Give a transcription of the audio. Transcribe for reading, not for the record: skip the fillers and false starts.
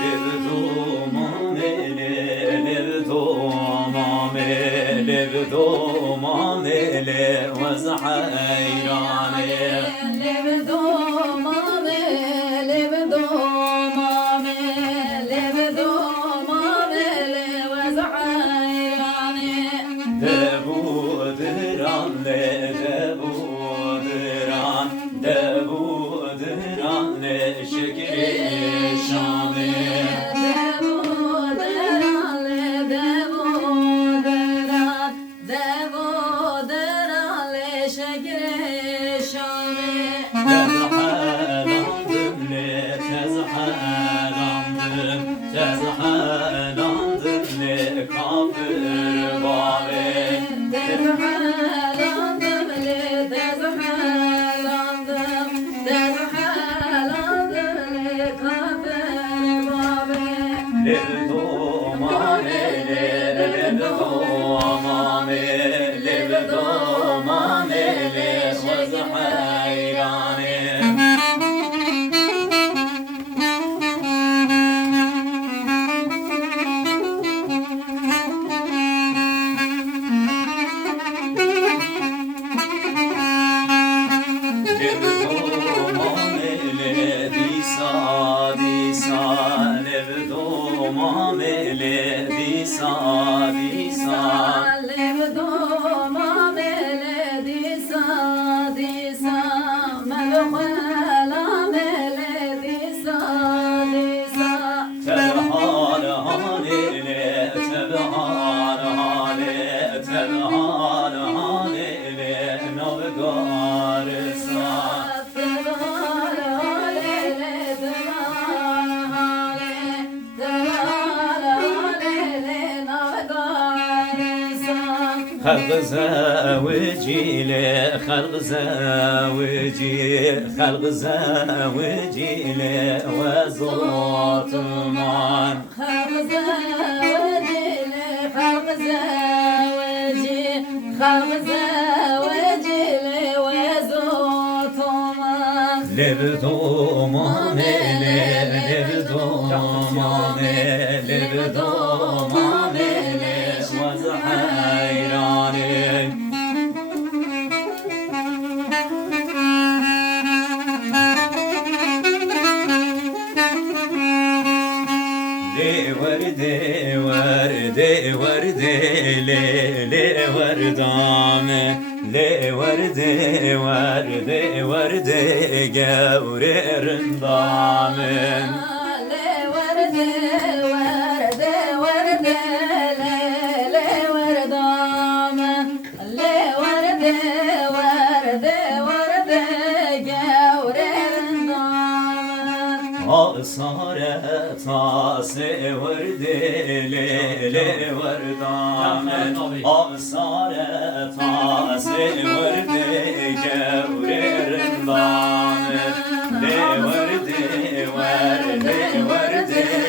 لبدو مامله لبدو مامله لبدو مامله وزحيرانه لبدو مامله لبدو مامله لبدو مامله وزحيرانه دبودران دبودران دبودران شکر شامه خلق زوجي خلق زوجي خلق زوجي وزوت مان خلق زوجي خلق زوجي خلق زوجي وزوت مان لبدو مامله لبدو مامله لبدو مامله وزحيرانه ورده ورده ورده لي وردام لي ورده ورده ورده جور رندام لي ورده ورده ورده لي وردام لي ورده ورده ورده جور رندام صارت تاسه ورده لي وردام صارت تاسه ورده جور رندام لي ورده ورده ورده